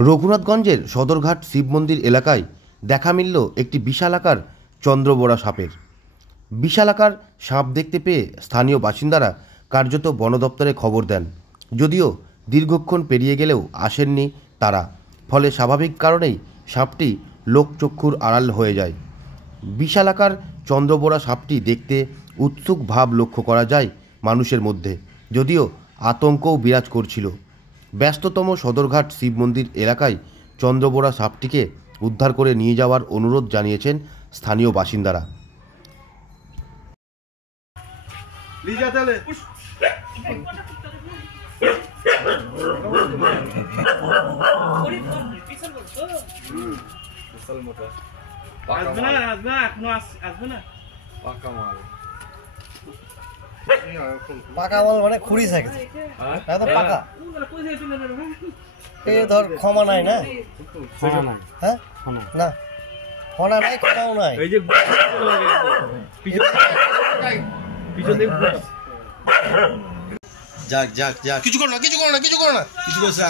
রঘুনাথগঞ্জের সদরঘাট শিব মন্দির এলাকায় দেখা মিলল একটি বিশালাকার চন্দ্রবোরা সাপের। বিশালাকার সাপ দেখতে পেয়ে স্থানীয় বাসিন্দারা কার্যত বন দপ্তরে খবর দেন, যদিও দীর্ঘক্ষণ পেরিয়ে গেলেও আসেননি তারা। ফলে স্বাভাবিক কারণেই সাপটি লোকচক্ষুর আড়াল হয়ে যায়। বিশালাকার চন্দ্রবোরা সাপটি দেখতে উৎসুক ভাব লক্ষ্য করা যায় মানুষের মধ্যে, যদিও আতঙ্কও বিরাজ করছিল। ব্যস্ততম সদরঘাট শিব মন্দির এলাকায় চন্দ্রবোরা সাপটিকে উদ্ধার করে নিয়ে যাওয়ার অনুরোধ জানিয়েছেন স্থানীয় বাসিন্দারা। পাকা মাল মানে খুঁড়ি থাকে, পাকা এ ধর ক্ষমা নাই না, হ্যাঁ না ক্ষমা নাই, ক্ষমাও নাই। যাক যাক যাক, কিছু করো না, কিছু করো না, কিছু করো না, কিছু করছে।